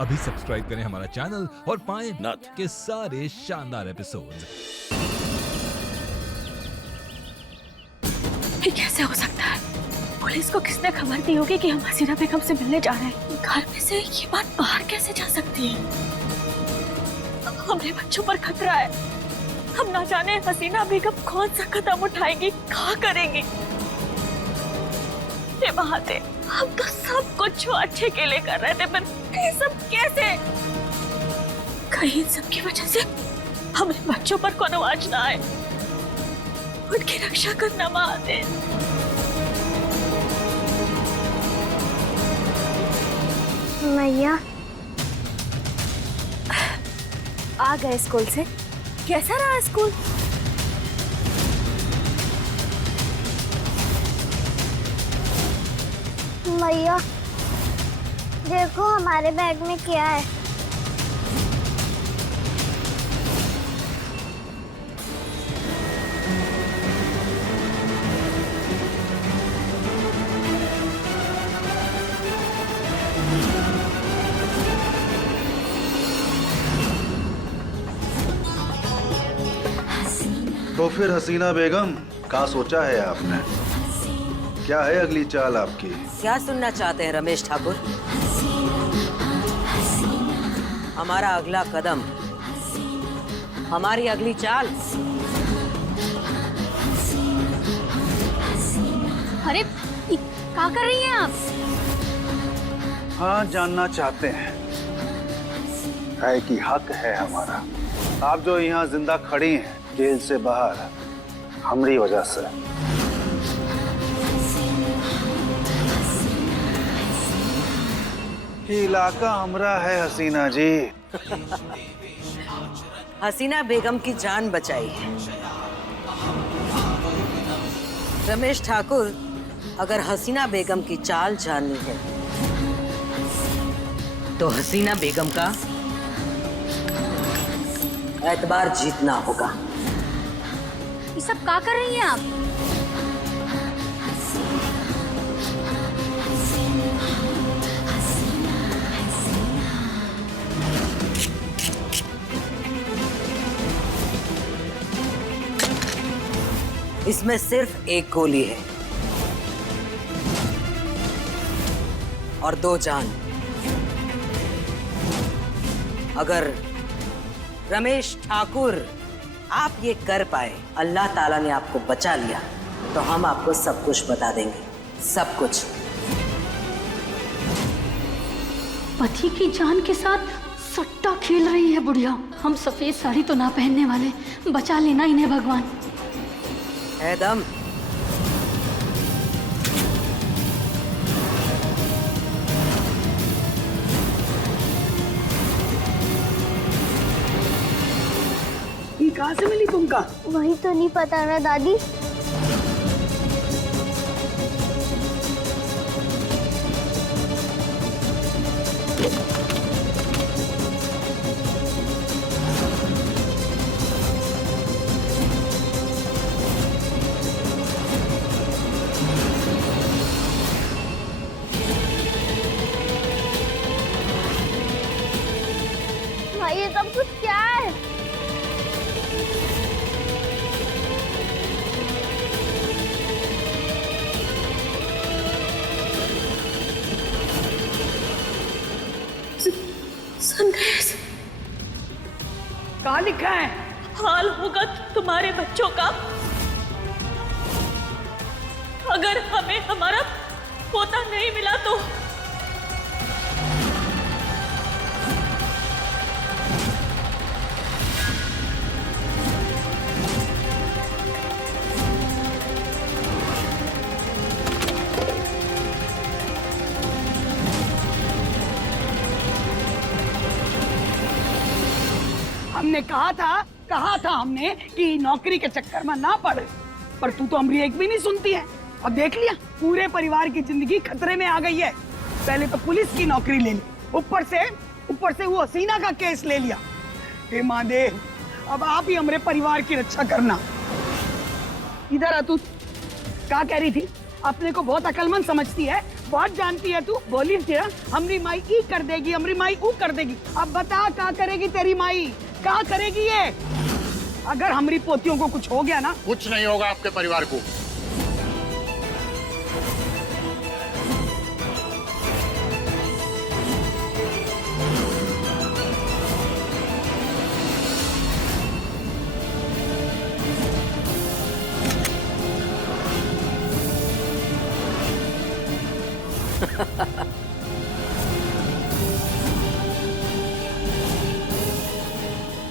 अभी सब्सक्राइब करें हमारा चैनल और पाएं नथ के सारे शानदार एपिसोड्स। ये कैसे हो सकता है? पुलिस को किसने खबर दी होगी कि हम हसीना बेगम से मिलने जा रहे हैं? घर में से ये बात बाहर कैसे जा सकती है? हमारे बच्चों पर खतरा है। हम ना जाने हसीना बेगम कौन सा कदम उठाएंगी, क्या करेंगी। ये बात है, हम तो सब कुछ अच्छे के लिए कर रहे थे, पर ये सब कैसे? कहीं इन सब की वजह से हमें बच्चों पर कोई आवाज ना आए। उनकी रक्षा करना महादेव। मैया आ गए स्कूल से। कैसा रहा स्कूल? मैया देखो हमारे बैग में क्या है। तो फिर हसीना बेगम, क्या सोचा है आपने? क्या है अगली चाल आपकी? क्या सुनना चाहते हैं रमेश ठाकुर? हमारा अगला कदम, हमारी अगली चाल। अरे क्या कर रही हैं आप? हाँ, जानना चाहते हैं। है कि हक है हमारा। आप जो यहाँ जिंदा खड़ी हैं जेल से बाहर, हमारी वजह से। ये इलाका हमरा है हसीना जी। हसीना बेगम की जान बचाई है। रमेश ठाकुर, अगर हसीना बेगम की चाल जाननी है तो हसीना बेगम का एतबार जीतना होगा। ये सब क्या कर रही हैं आप? इसमें सिर्फ एक गोली है और 2 जान। अगर रमेश ठाकुर आप ये कर पाए, अल्लाह ताला ने आपको बचा लिया, तो हम आपको सब कुछ बता देंगे, सब कुछ। पति की जान के साथ सट्टा खेल रही है बुढ़िया। हम सफेद साड़ी तो ना पहनने वाले, बचा लेना इन्हें भगवान। है दम। ये कहाँ से मिली तुमका? वही तो नहीं पता ना दादी। भाई ये सब कुछ क्या है? संदेश कहाँ लिखा है? हाल होगा तुम्हारे बच्चों का अगर हमें हमारा पोता नहीं मिला तो। हमने कहा था हमने कि नौकरी के चक्कर में ना पड़े, पर तू तो हमारी एक भी नहीं सुनती है। अब देख लिया, पूरे परिवार की जिंदगी खतरे में आ गई है। पहले तो पुलिस की नौकरी ले ली, ऊपर से वो हसीना का केस ले लिया। हे महादेव, अब आप ही हमारे परिवार की रक्षा करना। इधर आ तू, क्या कह रही थी? अपने को बहुत अक्लमंद समझती है, बहुत जानती है तू। बोली थी ना हमरी माई ई कर देगी, हमरी माई ऊ कर देगी। अब बता क्या करेगी तेरी माई, क्या करेगी ये? अगर हमारी पोतियों को कुछ हो गया ना। कुछ नहीं होगा आपके परिवार को।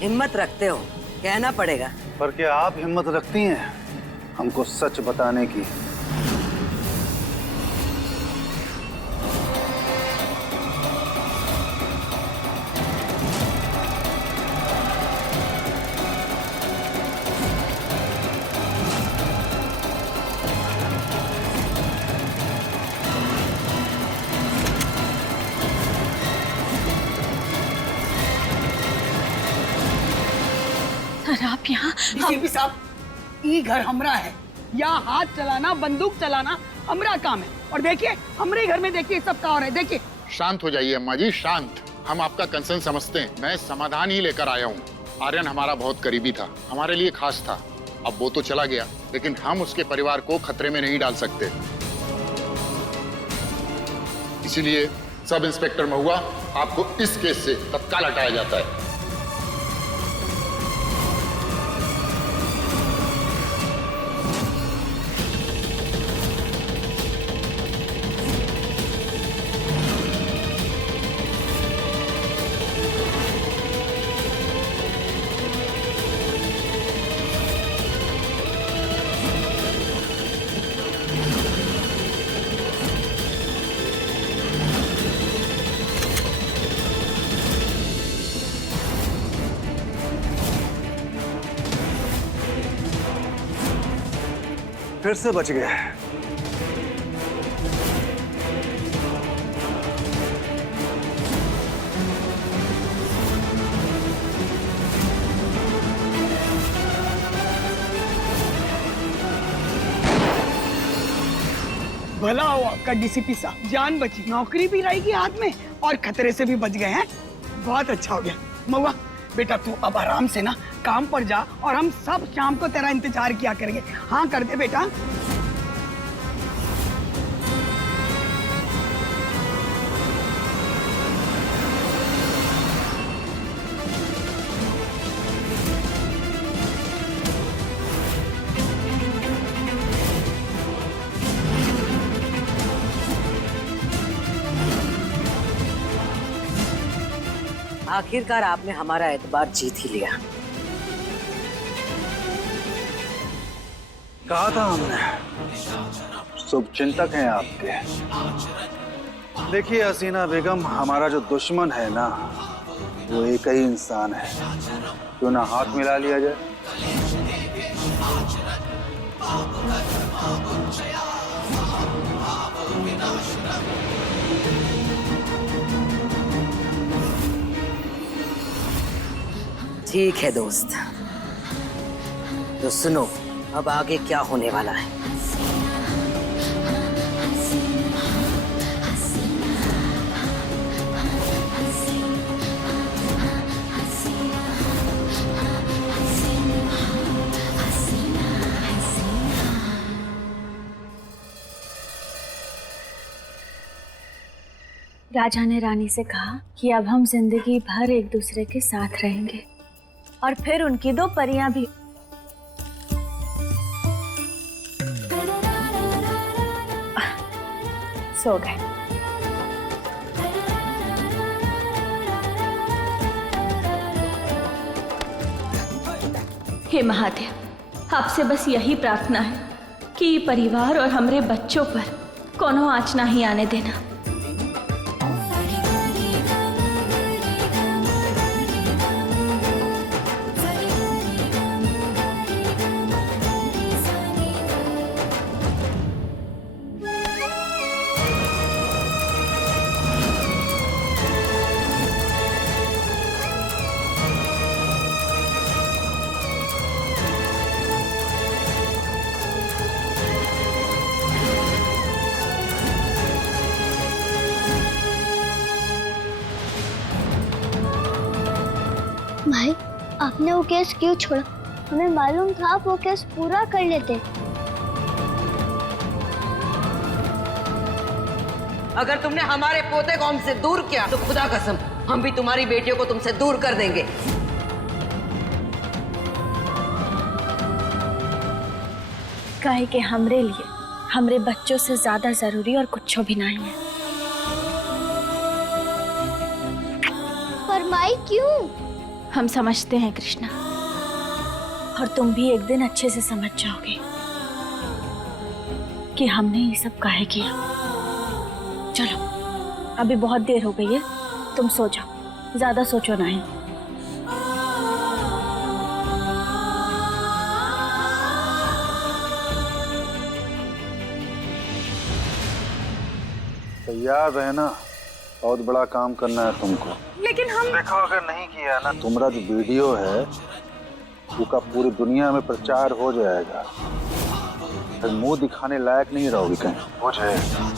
हिम्मत रखते हो, कहना पड़ेगा। पर क्या आप हिम्मत रखती हैं हमको सच बताने की? सर आप यहाँ डीसीपी साहब, ई घर हमरा है। यहाँ हाथ चलाना, बंदूक चलाना हमरा काम है। और देखिए हमरे घर में देखिए सब का हो रहा है। देखिए। शांत हो जाइए अम्मा जी, शांत। हम आपका कंसर्न समझते हैं, मैं समाधान ही लेकर आया हूँ। आर्यन हमारा बहुत करीबी था, हमारे लिए खास था। अब वो तो चला गया, लेकिन हम उसके परिवार को खतरे में नहीं डाल सकते। इसीलिए सब इंस्पेक्टर महुआ, आपको इस केस से तत्काल हटाया जाता है। फिर से बच गए। भला हो आपका डीसीपी साहब, जान बची, नौकरी भी रहेगी हाथ में और खतरे से भी बच गए हैं। बहुत अच्छा हो गया। महुआ बेटा तू अब आराम से ना काम पर जा और हम सब शाम को तेरा इंतजार किया करेंगे। हाँ कर दे बेटा। आखिरकार आपने हमारा एतबार जीत ही लिया। कहा था हमने, शुभ चिंतक हैं आपके। देखिए हसीना बेगम, हमारा जो दुश्मन है ना, वो एक ही इंसान है। क्यों ना हाथ मिला लिया जाए? ठीक है दोस्त, तो सुनो अब आगे क्या होने वाला है। राजा ने रानी से कहा कि अब हम जिंदगी भर एक दूसरे के साथ रहेंगे और फिर उनकी दो परियां भी। सो गए। हे महादेव, आपसे बस यही प्रार्थना है कि परिवार और हमरे बच्चों पर कोनो आँच ना ही आने देना। भाई आपने वो केस क्यों छोड़ा? हमें मालूम था आप वो केस पूरा कर लेते। अगर तुमने हमारे पोते को हमसे दूर किया तो खुदा कसम हम भी तुम्हारी बेटियों को तुमसे दूर कर देंगे। काहे के हमरे लिए हमरे बच्चों से ज्यादा जरूरी और कुछ भी नहीं है। पर माई क्यों? हम समझते हैं कृष्णा, और तुम भी एक दिन अच्छे से समझ जाओगे कि हमने ये सब काहे किया। चलो अभी बहुत देर हो गई है, तुम सो जाओ, ज्यादा सोचो नहीं। तैयार रहना, बहुत बड़ा काम करना है तुमको। लेकिन हम देखो अगर नहीं किया ना, तुम्हारा जो वीडियो है वो का पूरी दुनिया में प्रचार हो जाएगा, फिर मुंह दिखाने लायक नहीं रहोगी कहीं। हो जाएगा।